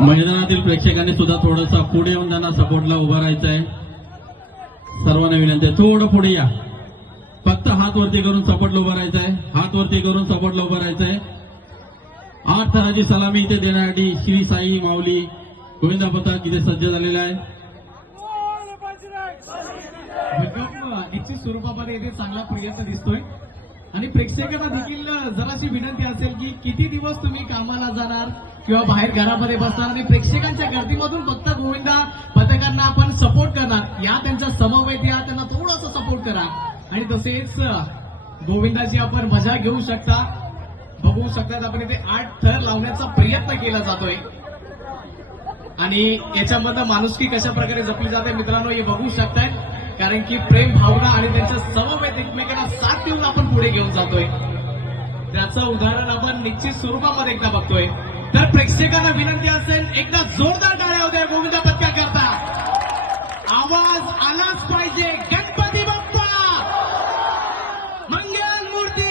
मैदानातील प्रेक्षकांनी सुद्धा थोडंसं पुढे येऊन त्यांना सपोर्टला उभं राहायचं आहे. सर्वांना विनंती आहे थोडं पुढे या. फक्त हात वरती करून सपोर्टला उभं राहायचं आहे. हात वरती करून सपोर्टला उभं राहायचं आहे. 8 थराची सलामी इथे देण्यासाठी श्री साई माऊली गोविंदा पथक इथे सज्ज झालेला आहे. निश्चित स्वरूपामध्ये इथे चांगला प्रयत्न दिसतोय आणि प्रेक्षकांना देखील जराशी विनंती असेल की किती दिवस तुम्ही कामाला जाणार किंवा बाहेर घरामध्ये बसणार आणि प्रेक्षकांच्या गर्दीमधून फक्त गोविंदा पथकांना आपण सपोर्ट करणार या त्यांच्या समवेत या त्यांना थोडंसं सपोर्ट करा आणि तसेच गोविंदाची आपण मजा घेऊ शकता. बघू शकतात आपण इथे 8 थर लावण्याचा प्रयत्न केला जातोय आणि याच्यामधनं माणुसकी कशा प्रकारे जपली जाते मित्रांनो हे बघू शकताय. कारण की प्रेम भावना आणि त्यांच्या समवेत एकमेकांना साथ देऊन आपण पुढे घेऊन जातोय. त्याचं उदाहरण आपण निश्चित स्वरूपामध्ये एकदा बघतोय. तर प्रेक्षकांना विनंती असेल एकदा जोरदार टाळ्या होत्या गोविंदा पथकाकरता. आवाज आलाच पाहिजे. गणपती बाप्पा मंगल मूर्ती.